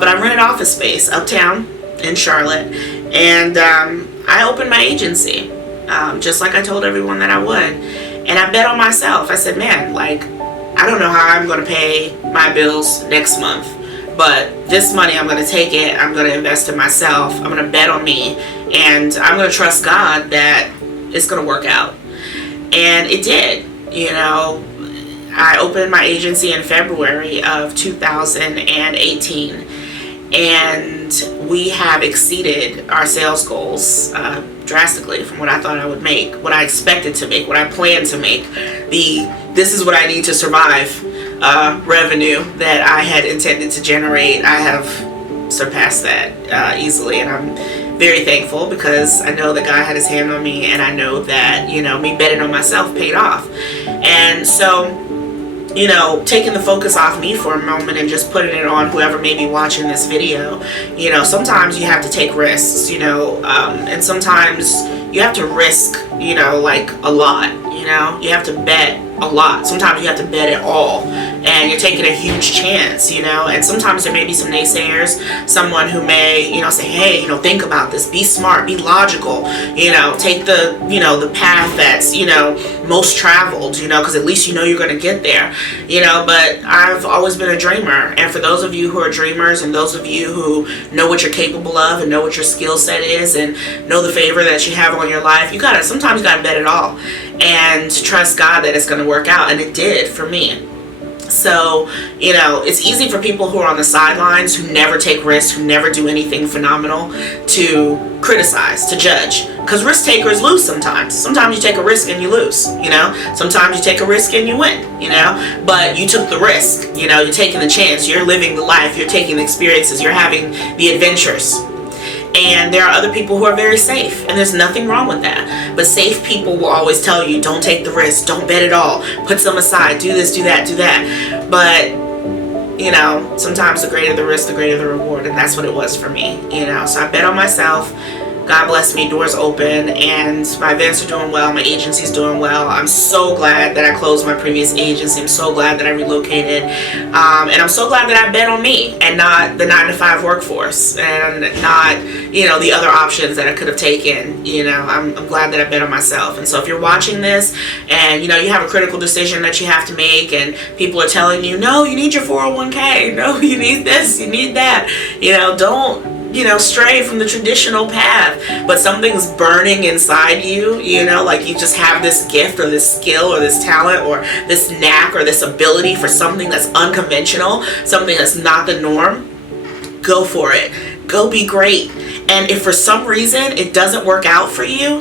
But I rented office space uptown in Charlotte, and I opened my agency, just like I told everyone that I would. And I bet on myself. I said, man, like, I don't know how I'm going to pay my bills next month, but this money, I'm going to take it. I'm going to invest in myself. I'm going to bet on me, and I'm going to trust God that it's going to work out. And it did. You know, I opened my agency in February of 2018, and we have exceeded our sales goals drastically from what I thought I would make, what I expected to make, what I planned to make. This is what I need to survive revenue that I had intended to generate. I have surpassed that easily, and I'm very thankful, because I know that God had his hand on me, and I know that, you know, me betting on myself paid off. And so, you know, taking the focus off me for a moment and just putting it on whoever may be watching this video, you know, sometimes you have to take risks, you know, and sometimes you have to risk, you know, like a lot, you know, you have to bet a lot. Sometimes you have to bet it all, and you're taking a huge chance, you know. And sometimes there may be some naysayers, someone who may, you know, say, hey, you know, think about this, be smart, be logical, you know, take the, you know, the path that's, you know, most traveled, you know, because at least you know you're going to get there, you know. But I've always been a dreamer, and for those of you who are dreamers, and those of you who know what you're capable of, and know what your skill set is, and know the favor that you have on your life, sometimes you gotta bet it all and trust God that it's going to work out. And it did for me. So, you know, it's easy for people who are on the sidelines, who never take risks, who never do anything phenomenal, to criticize, to judge. Because risk takers lose sometimes. Sometimes you take a risk and you lose, you know. Sometimes you take a risk and you win, you know. But you took the risk, you know. You're taking the chance. You're living the life. You're taking the experiences. You're having the adventures. And there are other people who are very safe, and there's nothing wrong with that. But safe people will always tell you, don't take the risk, don't bet it all, put some aside, do this, do that, do that. But, you know, sometimes the greater the risk, the greater the reward, and that's what it was for me, you know. So I bet on myself. God bless me, doors open, and my events are doing well, my agency's doing well. I'm so glad that I closed my previous agency. I'm so glad that I relocated, and I'm so glad that I bet on me and not the 9-to-5 workforce, and not, you know, the other options that I could have taken. You know, I'm glad that I bet on myself. And so if you're watching this and, you know, you have a critical decision that you have to make, and people are telling you, no, you need your 401k, no, you need this, you need that, you know, don't, you know, stray from the traditional path. But something's burning inside you, you know, like you just have this gift or this skill or this talent or this knack or this ability for something that's unconventional, something that's not the norm. Go for it. Go be great. And if for some reason it doesn't work out for you,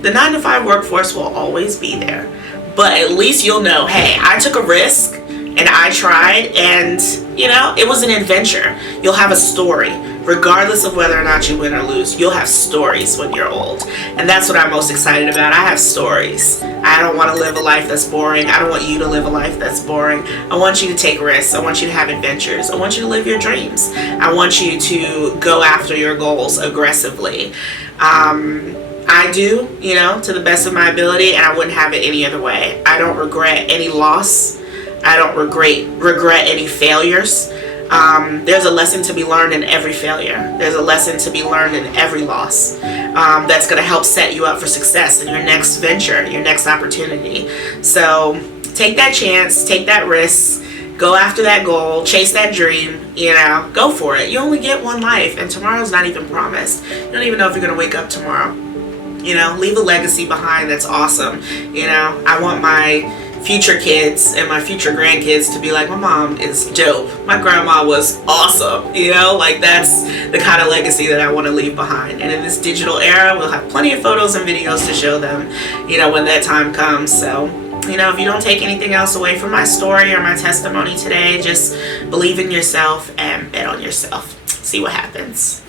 the 9-to-5 workforce will always be there. But at least you'll know, hey, I took a risk and I tried, and, you know, it was an adventure. You'll have a story. Regardless of whether or not you win or lose, you'll have stories when you're old. And that's what I'm most excited about. I have stories. I don't want to live a life that's boring. I don't want you to live a life that's boring. I want you to take risks. I want you to have adventures. I want you to live your dreams. I want you to go after your goals aggressively. I do, you know, to the best of my ability, and I wouldn't have it any other way. I don't regret any loss. I don't regret any failures. There's a lesson to be learned in every failure. There's a lesson to be learned in every loss, that's going to help set you up for success in your next venture, your next opportunity. So take that chance, take that risk, go after that goal, chase that dream, you know, go for it. You only get one life, and tomorrow's not even promised. You don't even know if you're going to wake up tomorrow. You know, leave a legacy behind that's awesome. You know, I want my future kids and my future grandkids to be like, my mom is dope, my grandma was awesome, you know, like that's the kind of legacy that I want to leave behind. And in this digital era, we'll have plenty of photos and videos to show them, you know, when that time comes. So, you know, if you don't take anything else away from my story or my testimony today, just believe in yourself and bet on yourself. See what happens.